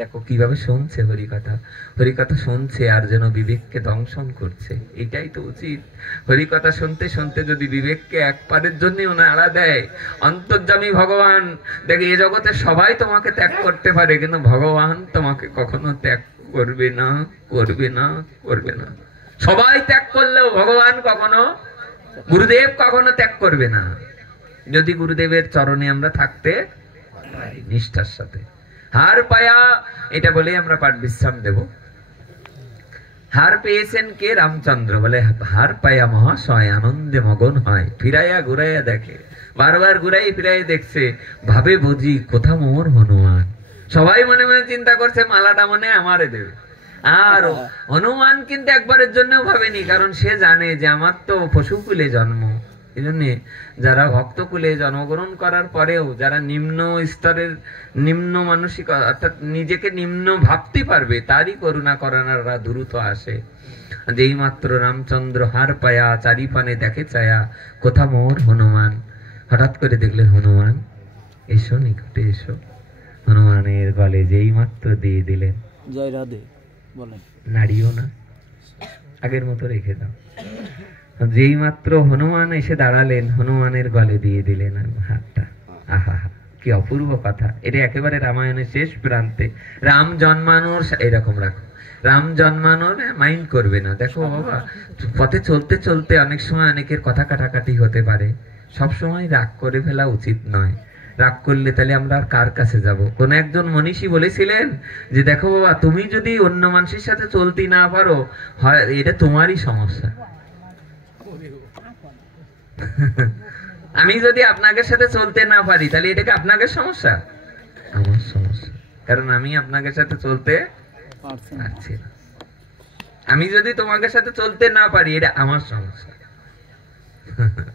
দেখো কিভাবে শুনছে হরিকথা, হরিকথা শুনছে আর যেন বিবেককে দংশন করছে। এটাই তো উচিত। হরিকথা শুনতে শুনতে যদি বিবেককে এক পারের জন্য নাড়া দেয়, অন্তর্যামী ভগবান, দেখে এ জগতে সবাই তোমাকে ত্যাগ করতে পারে, কিন্তু ভগবান তোমাকে কখনো ত্যাগ করবে না, করবে না, করবে না। সবাই ত্যাগ করলেও ভগবান কখনো, গুরুদেব কখনো ত্যাগ করবে না, যদি গুরুদেবের চরণে আমরা থাকতে পারি নিষ্ঠার সাথে। হার পায়া, এটা বলে আমরা পাঠ বিশ্রাম দেব। হার পেয়েছেন কে? রামচন্দ্র। বলে হার পায়া মহাশয় আনন্দে মগন হয়, ফিরাইয়া ঘুরাইয়া দেখে, বারবার ঘুরাই ফিরাই দেখছে, ভাবে বুঝি কোথা মোর হনুমান। সবাই মনে মনে চিন্তা করছে মালাটা মনে আমারে দেবে। আর হনুমান কিন্তু একবারের জন্যও ভাবেনি, কারণ সে জানে যে আমার তো পশুকুলে জন্ম। এই জন্য যারা ভক্তকুলে জন্মগ্রহণ করার পরেও যারা নিম্ন স্তরের, নিম্ন মানসিক, অর্থাৎ নিজেকে নিম্ন ভাবতে পারবে, তারই করুণা করানারা দ্রুত আসে। যেই মাত্র রামচন্দ্র হার পায়া চারিপানে দেখে চায়া, কোথা মোর হনুমান। হঠাৎ করে দেখলেন হনুমান, এসো নিকটে এসো। হনুমানের গলে যেই মাত্র দিয়ে দিলেন, জয় রাধে বলেন, নাড়িও না, আগের মতো রেখে দাও। যেই মাত্র হনুমান এসে দাঁড়ালেন, হনুমানের গলে দিয়ে দিলেন হাতটা। আহা, কি অপূর্ব কথা! এটা একেবারে রামায়ণের শেষ প্রান্তে। রাম জন্মানোর, এরকম রাখো, রাম জন্মানোর মাইন্ড করবে না। দেখো বাবা, পথে চলতে চলতে অনেক সময় অনেকের কথা কাটাকাটি হতে পারে। সব সময় রাগ করে ফেলা উচিত নয়। রাগ করলে তাহলে আমরা আর কার কাছে যাব? কোন একজন মনীষী বলেছিলেন যে দেখো বাবা, তুমি যদি অন্য মানুষের সাথে চলতে না পারো, হয় এটা তোমারই সমস্যা। আমি যদি আপনাদের সাথে চলতে না পারি, তাহলে এটা কি আপনাদের সমস্যা? আমার সমস্যা, কারণ আমি আপনাদের সাথে চলতে পারছি না। আমি যদি তোমাদের সাথে চলতে না পারি, এটা আমার সমস্যা।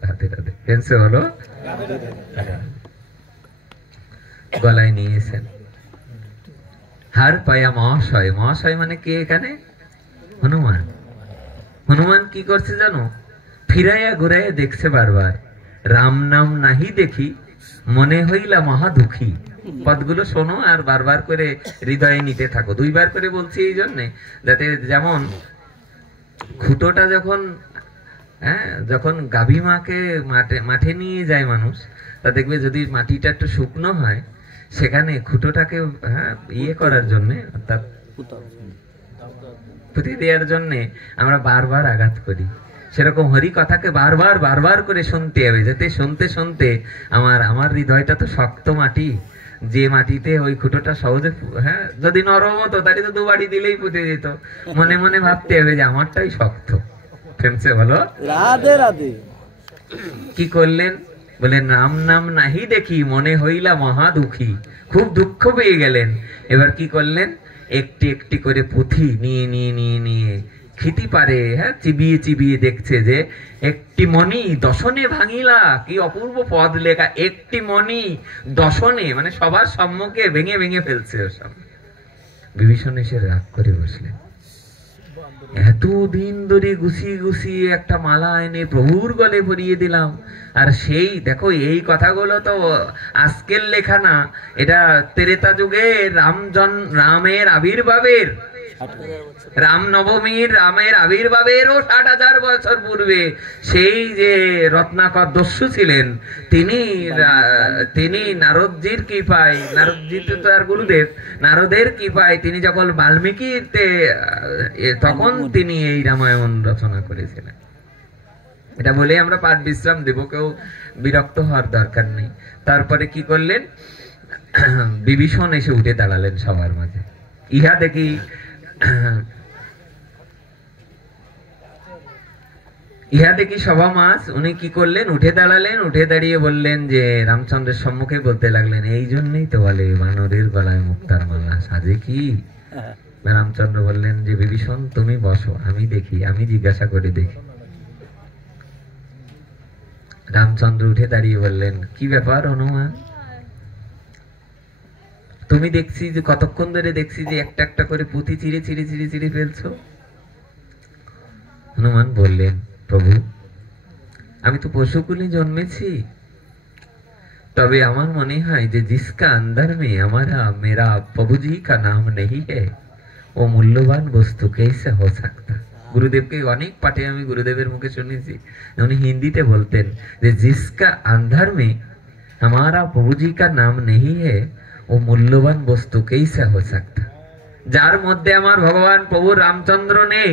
রাধে রাধে। কেনসে হলো? গলায় নিয়েছেন হার পায়া মহাশয়। মহাশয় মানে কে এখানে? হনুমান। হনুমান কি করছে জানো? ফিরাইয়া ঘুরাইয়া দেখছে বারবার, রাম নাম নাহি দেখি মনে হইলা মহা দুঃখী। পদগুলো শোনো আর বারবার করে হৃদয়ে নিতে থাকো। দুইবার করে বলছি এই জন্যে, যাতে যেমন খুঁটোটা যখন যখন গাভী মাকে মাঠে নিয়ে যায় মানুষ, তা দেখবে যদি মাটিটা একটু শুকনো হয়, সেখানে খুঁটোটাকে ইয়ে করার জন্য, অর্থাৎ পুঁতে দেওয়ার জন্য আমরা বারবার আঘাত করি। সেরকম হরি কথাকে বারবার বারবার করে শুনতে হবে, যাতে শুনতে শুনতে আমার হৃদয়টা তো শক্ত মাটি, যে মাটিতে ওই খুঁটোটা সহজে, যদি নরম হতো তাহলে তো দুবাড়ি দিলেই পুঁতে যেত। মনে মনে ভাবতে হবে যে আমারটাই শক্ত। ফেমছে বলো রাধে রাধে। কি করলেন? বলেন রাম নাম নাহি দেখি মনে হইলা মহা দুঃখী। খুব দুঃখ পেয়ে গেলেন। এবার কি করলেন? একটি একটি করে পুঁথি নিয়ে নিয়ে নিয়ে নিয়ে খিতি পারে, চিবিয়ে চিবিয়ে দেখছে যে একটি মণি দশনে ভাঙিলা। কি অপূর্ব পদ লেখা! একটি মণি দশনে, মানে সবার সম্মুখে ভেঙে ভেঙে ফেলছে। ওসব বিভীষণ এসে রাগ করে বসলেন। এতদিন ধরে গুছিয়ে গুছিয়ে একটা মালা এনে প্রভুর গলে পরিয়ে দিলাম, আর সেই দেখো, এই কথাগুলো তো আজকের লেখা না, এটা ত্রেতা যুগে রামের আবির্ভাবের, রাম নবমীর রামের আবির্ভাবেরও 60,000 বছর পূর্বে সেই যে রত্নাকর দস্যু ছিলেন, তিনি নারদজির কৃপায়, নারদজি তো তার গুরুদেব, নারদের কৃপায় তিনি যখন বাল্মীকিতে, তখন তিনি এই রামায়ণ রচনা করেছিলেন। এটা বলে আমরা পাঠ বিশ্রাম দেব, কেউ বিরক্ত হওয়ার দরকার নেই। তারপরে কি করলেন? বিভীষণ এসে উঠে দাঁড়ালেন সবার মাঝে। ইহা দেখি সভা মাস। উনি কি করলেন? উঠে দাঁড়ালেন। উঠে দাঁড়িয়ে বললেন যে, রামচন্দ্রের সম্মুখে বলতে লাগলেন, এই জন্যই তো বলে বানরের গলায় মুক্তার মালা সাজে কি? রামচন্দ্র বললেন যে, বিভীষণ তুমি বসো, আমি দেখি, আমি জিজ্ঞাসা করে দেখি। রামচন্দ্র উঠে দাঁড়িয়ে বললেন, কি ব্যাপার হনুমান? তুমি দেখছি যে কতক্ষণ ধরে দেখছি যে একটা একটা করে পুঁথি চিড়ে চিড়ে চিড়ে চিড়ে ফেলছো। হনুমান বললেন, প্রভু আমি তো পশুকুলে জন্মেছি, तबे আমার মনে হয় যে जिसका अंदर में हमारा मेरा प्रभु जी का नाम नहीं है वो मूल्यवान वस्तु कैसे हो सकता। गुरुदेव के अनेक पाठे আমি गुरुदेवेर मुखे শুনেছি, उन्हें हिंदीते बोलतें যে जिसका अंदर में हमारा प्रभु जी का नाम नहीं है वो मूल्यवान वस्तु कैसे हो सकता। যার মধ্যে আমার ভগবান প্রভু রামচন্দ্র নেই,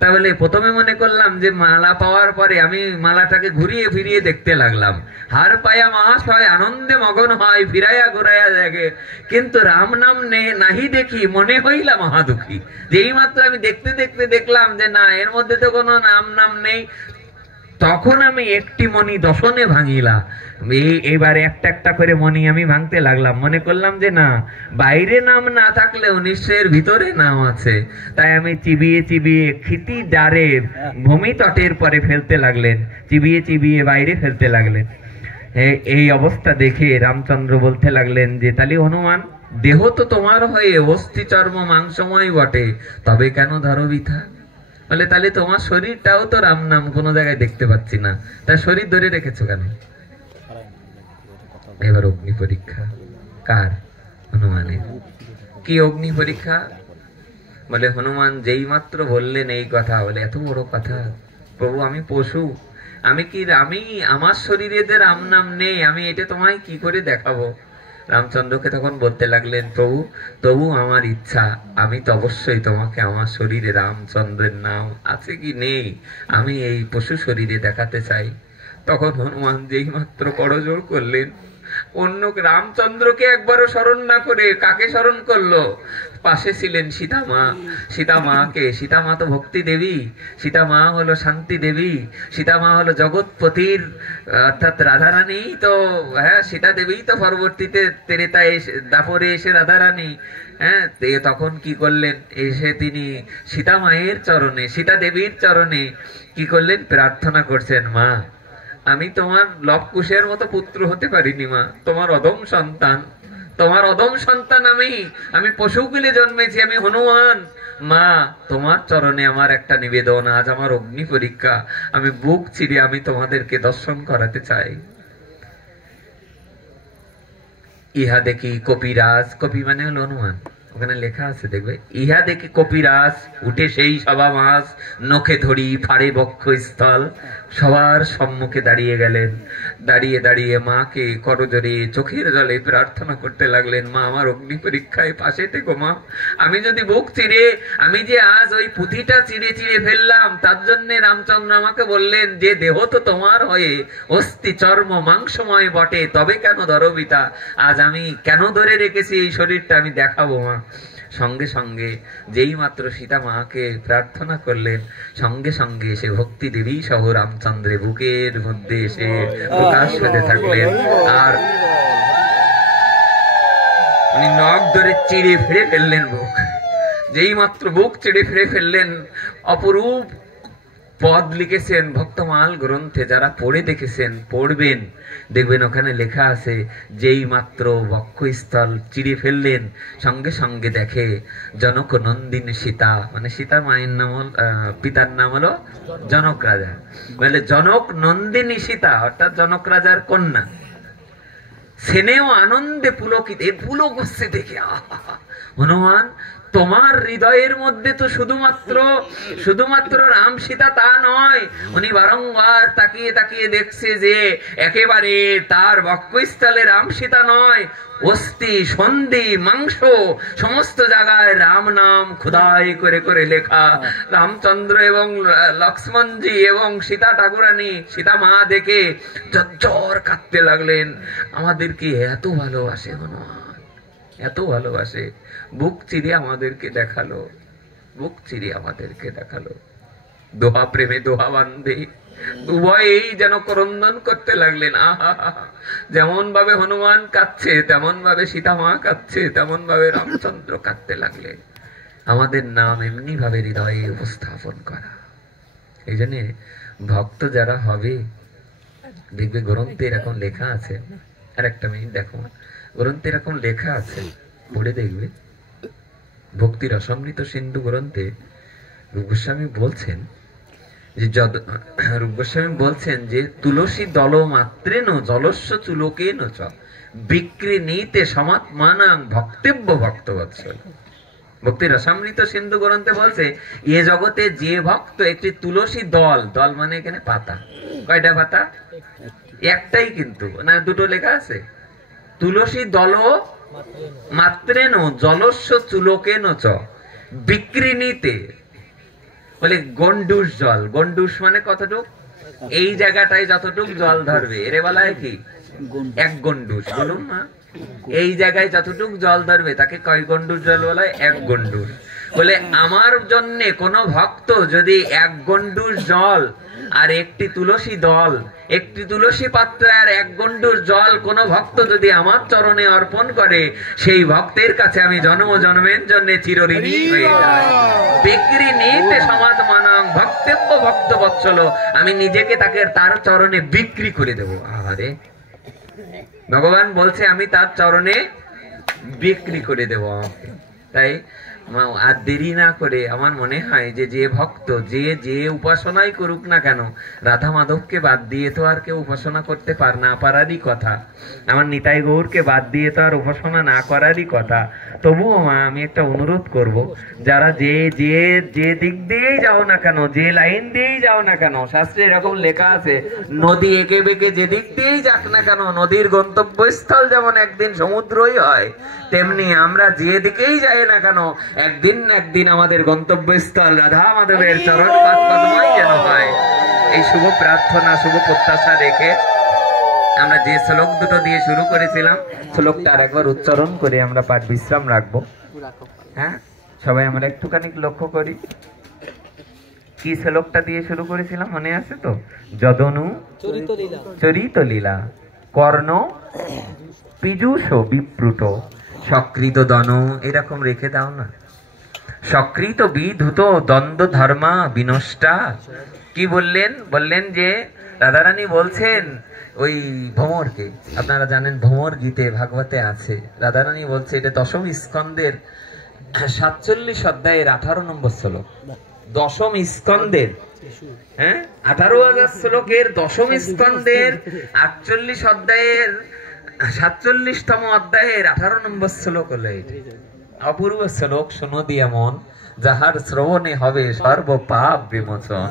তাহলে প্রথমে মনে করলাম যে মালা পাওয়ার পরে আমি মালাটাকে ঘুরিয়ে ফিরিয়ে দেখতে লাগলাম, হার পায়া মহাশয় আনন্দে মগন হয়, ফিরাইয়া ঘুরাইয়া দেখে, কিন্তু রাম নাম নাহি দেখি মনে হইলা মহা দুঃখী। যেই মাত্র আমি দেখতে দেখতে দেখলাম যে না এর মধ্যে তো কোনো নাম নেই, তখন আমি একটি মণি দশনে ভাঙিলা। এইবারে একটা একটা করে মণি আমি ভাঙতে লাগলাম, মনে করলাম যে না বাইরে নাম না থাকলেও নিশ্চয়ের ভিতরে নাম আছে। তাই আমি চিবিয়ে চিবিয়ে ক্ষিতি ডারে ভূমি তটের পরে ফেলতে লাগলেন, চিবিয়ে চিবিয়ে বাইরে ফেলতে লাগলেন। এই অবস্থা দেখে রামচন্দ্র বলতে লাগলেন যে তাহলে হনুমান দেহ তো তোমার হয়ে অস্থি চর্ম মাংসময় বটে, তবে কেন ধরো বৃথা। বলে তাহলে তোমার শরীরটাও তো রাম নাম কোনো জায়গায় দেখতে পাচ্ছি না, তাই শরীর ধরে রেখেছো কেন। এবার অগ্নি পরীক্ষা কার? হনুমানের। কি অগ্নি পরীক্ষা? বলে হনুমান যেই মাত্র বললেন এই কথা, বলে এত বড় কথা প্রভু আমি পশু, আমি আমার শরীরে যে রাম নাম নেই, আমি এটা তোমায় কি করে দেখাবো। রামচন্দ্রকে তখন বলতে লাগলেন, প্রভু তবু আমার ইচ্ছা, আমি তো অবশ্যই তোমাকে আমার শরীরে রামচন্দ্রের নাম আছে কি নেই আমি এই পশু শরীরে দেখাতে চাই। তখন হনুমান যেই মাত্র করজোড় করলেন, অন্য রামচন্দ্রকে একবারও স্মরণ না করে কাকে স্মরণ করলো? পাশে ছিলেন সীতা মা। সীতা মাকে, সীতা মা তো ভক্তি দেবী, সীতা মা হলো শান্তি দেবী, সীতা মা হলো জগৎপতির অর্থাৎ রাধারানী। তো হ্যাঁ সীতা দেবী তো পরবর্তীতে তেরেতায় দাপরে এসে রাধারানী। হ্যাঁ তখন কি করলেন? এসে তিনি সীতা মায়ের চরণে, সীতা দেবীর চরণে কি করলেন? প্রার্থনা করছেন, মা আমি তোমার লবকুশের মতো পুত্র হতে পারিনি মা, তোমার অদম সন্তান, তোমার অদম সন্তান আমি পশুকুলে জন্মেছি, আমি হনুমান। মা তোমার চরণে আমার একটা নিবেদন, আজ আমার অগ্নি পরীক্ষা, আমি বুক চিরে আমি তোমাদেরকে দর্শন করাতে চাই। ইহা দেখি কপিরাজ, কপি মানে হলো হনুমান, ওখানে লেখা আছে দেখবে, ইহা দেখি কপিরাজ উঠে সেই সভা মাস, নখে ধরি ফাড়ে বক্ষ স্থল, সবার সম্মুখে দাঁড়িয়ে গেলেন। দাঁড়িয়ে দাঁড়িয়ে মাকে করজোরে চোখের জলে প্রার্থনা করতে লাগলেন, মা আমার অগ্নি পরীক্ষায় পাশে থেকো মা, আমি যদি বুক চিরে, আমি যে আজ ওই পুঁথিটা চিরে চিরে ফেললাম, তার জন্য রামচন্দ্র আমাকে বললেন যে দেহ তো তোমার হয়ে অস্থি চর্ম মাংসময় বটে, তবে কেন ধরবিতা। আজ আমি কেন ধরে রেখেছি এই শরীরটা আমি দেখাবো মা। সঙ্গে সঙ্গে যেই মাত্র সীতা মাকে প্রার্থনা করলেন, সঙ্গে সঙ্গে এসে ভক্তি দেবী সহ রামচন্দ্রের বুকের মধ্যে এসে প্রকাশ পেতে থাকলেন। আর উনি নখ ধরে চিড়ে ফিরে ফেললেন বুক। যেই মাত্র বুক চিড়ে ফিরে ফেললেন, অপরূপ পদ লিখেছেন ভক্তমাল গ্রন্থে, যারা পড়ে দেখেছেন পড়বেন, দেখবেন ওখানে লেখা আছে যেই মাত্র বক্ষস্থল চিড়ে ফেললেন, সঙ্গে সঙ্গে দেখে জনক নন্দিনী সীতা, মানে সীতা মায়ের নাম, পিতার নাম হলো জনক রাজা, বলে জনক নন্দিনী সীতা অর্থাৎ জনক রাজার কন্যা, সেনেও আনন্দে পুলকিত, এই পুলক হচ্ছে দেখে হনুমান তোমার হৃদয়ের মধ্যে তো শুধুমাত্র রাম সীতা তা নয়, উনি বারংবার তাকিয়ে তাকিয়ে দেখছে যে একেবারে তার বক্ষস্থলে রাম সীতা নয়, অস্থি সন্ধি মাংস সমস্ত জায়গায় রাম নাম খোদাই করে করে লেখা। রামচন্দ্র এবং লক্ষ্মণজি এবং সীতা ঠাকুরানী, সীতা মা দেখে ঝরঝর কাঁদতে লাগলেন, আমাদেরকে এত ভালোবাসে হনুমান, এত ভালোবাসে, বুক চিরে আমাদেরকে দেখালো, বুক চিরে আমাদেরকে দেখালো। দোহা প্রেমে দোহা বান্ধে উভয়েই যেন ক্রন্দন করতে লাগলেন। আহা, যেমন ভাবে হনুমান কাঁদছে, তেমন ভাবে সীতা মা কাঁদছে, তেমন ভাবে রামচন্দ্র কাঁদতে লাগলেন। আমাদের নাম এমনি ভাবে হৃদয়ে উপস্থাপন করা। এই জন্য ভক্ত যারা হবে, দেখবে গ্রন্থে এরকম লেখা আছে, আর একটা মিনিট দেখো, গ্রন্থে এরকম লেখা আছে পড়ে দেখবে ভক্তি রসামৃত সিন্ধু গ্রন্থে রূপ গোস্বামী বলছেন যে রূপ গোস্বামী বলছেন যে তুলসী দল মাত্রেন জলস্য চুলোকেন চ বিক্রি নীতে সমাত্মানাং ভক্তিব্য ভক্তবৎসল। ভক্তি রসামৃত সিন্ধু গ্রন্থে বলছে এ জগতে যে ভক্ত একটি তুলসী দল, দল মানে এখানে পাতা, কয়টা পাতা? একটাই, কিন্তু না দুটো লেখা আছে। তুলসী দল মাত্রেন জলস্য চুলোকেন চ বিক্রিনীতে, বলে গন্ডুস জল, গন্ডুস মানে কতটুক? এই জায়গাটায় যতটুক জল ধরবে এর বেলায় কি এক গন্ডুস, বলুন না। এই জায়গায় যতটুক জল ধরবে তাকে কয় গন্ডুস জল বলা? এক গন্ডুস। বলে আমার জন্য কোন ভক্ত যদি এক গন্ডুস জল আর একটি তুলসী দল, একটি তুলসী পাত্রে আর এক গন্ডুস জল কোন ভক্ত যদি আমার চরণে অর্পণ করে, সেই ভক্তের কাছে আমি জন্ম জন্মের জন্য চিরঋণী হয়ে যাই। বিক্রি নিতে সমাজ মানাং ভক্তব্য ভক্ত বৎসল, আমি নিজেকে তাকে তার চরণে বিক্রি করে দেব। আরে ভগবান বলছে আমি তার চরণে বিক্রি করে দেব আমাকে। তাই আর দেরি না করে আমার মনে হয় যে যে ভক্ত যে উপাসনাই করুক না কেন, রাধা মাধবকে বাদ দিয়ে তো আর কেউ উপাসনা করতে না পারারই কথা, আমার নিতাই গৌরকে বাদ দিয়ে তো আর উপাসনা না করারই কথা। তবুও মা আমি একটা অনুরোধ করব, যারা যে যে যে দিক দিয়েই যাও না কেন, যে লাইন দিয়েই যাও না কেন, শাস্ত্রে এরকম লেখা আছে নদী এঁকে বেঁকে যে দিক দিয়েই যাক না কেন, নদীর গন্তব্যস্থল যেমন একদিন সমুদ্রই হয়, তেমনি আমরা যে দিকেই যাই না কেন একদিন একদিন আমাদের গন্তব্যস্থল রাধা মাধবের চরণ পদ্মই যেন হয়। এই শুভ প্রার্থনা, শুভ প্রত্যাশা রেখে আমরা যে শ্লোক দুটো দিয়ে শুরু করেছিলাম, শ্লোকটা আরেকবার উচ্চারণ করে আমরা পাঠ বিশ্রাম রাখবো। হ্যাঁ, সবাই আমরা একটুখানি লক্ষ্য করি কি শ্লোকটা দিয়ে শুরু করেছিলাম, মনে আছে তো? যদনু চরিত লীলা কর্ণ পীযূষ বিপ্রুট সকৃত দন, এরকম রেখে দাও না। সকৃত বিধুত দ্বন্দ্ব ধর্মা বিনষ্টা। কি বললেন? বললেন যে রাধারানী বলছেন ওই ভ্রমরকে, আপনারা জানেন ভ্রমর গীতে ভাগবতে আছে, রাধারানী বলছে, এটা দশম স্কন্দের 47 অধ্যায়ের 18 নম্বর শ্লোক, দশম স্কন্দের, হ্যাঁ 18,000 শ্লোকের দশম স্কন্দের 48 অধ্যায়ের 47তম অধ্যায়ের 18 নম্বর শ্লোক হলো এটা। অপূর্ব শ্লোক, শোনো দিয়া মন, যাহার শ্রবণে হবে সর্ব পাপ বিমোচন।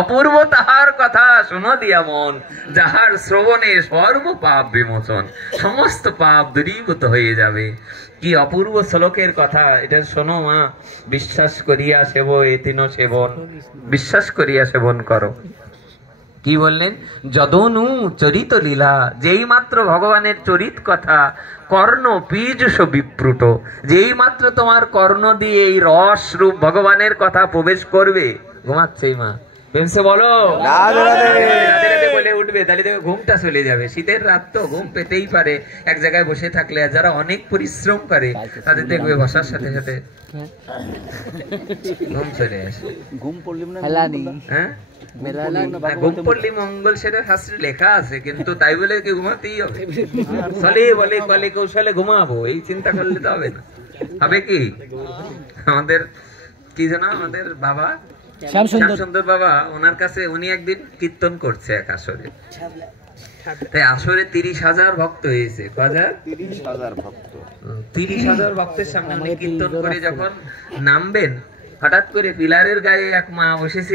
অপূর্ব তাহার কথা শোনো দিয়া মন, যাহার শ্রবণে সর্ব পাপ বিমোচন, সমস্ত পাপ দূরীভূত হয়ে যাবে। কি অপূর্ব শ্লোকের কথা এটা, শোনো মা, বিশ্বাস করিয়া সেব এতিন সেবন, বিশ্বাস করিয়া সেবন করো। কি বললেন? যদনু চরিত লীলা, যেই মাত্র ভগবানের চরিত কথা, কর্ণ পীযূষ বিপ্রুট, যেই মাত্র তোমার কর্ণ দিয়ে এই রস রূপ ভগবানের কথা প্রবেশ করবে, ঘুমাচ্ছে মা প্রেমসে বলো রাধে বলে উঠবে, তাহলে দেখবে ঘুমটা চলে যাবে। শীতের রাত তো ঘুম পেতেই পারে এক জায়গায় বসে থাকলে, আর যারা অনেক পরিশ্রম করে তাদের দেখবে বসার সাথে সাথে ঘুম চলে আসে। ঘুম পড়লি হ্যাঁ ঘুম পড়লি মঙ্গল, সেটা শাস্ত্রে লেখা আছে, কিন্তু তাই বলে কি ঘুমাতেই হবে? ফলে বলে কলে কৌশলে ঘুমাবো, এই চিন্তা করলে তো হবে না। হবে কি, আমাদের কি জানা, আমাদের বাবা শ্যামসুন্দর বাবা, ওনার কাছে উনি একদিন কীর্তন করছে এক আসরে, তাই আসরে 30,000 ভক্ত হয়েছে। 30,000 ভক্তের সামনে উনি কীর্তন করে যখন নামবেন, হঠাৎ করে পিলারের গায়ে এক মা বসেছিল,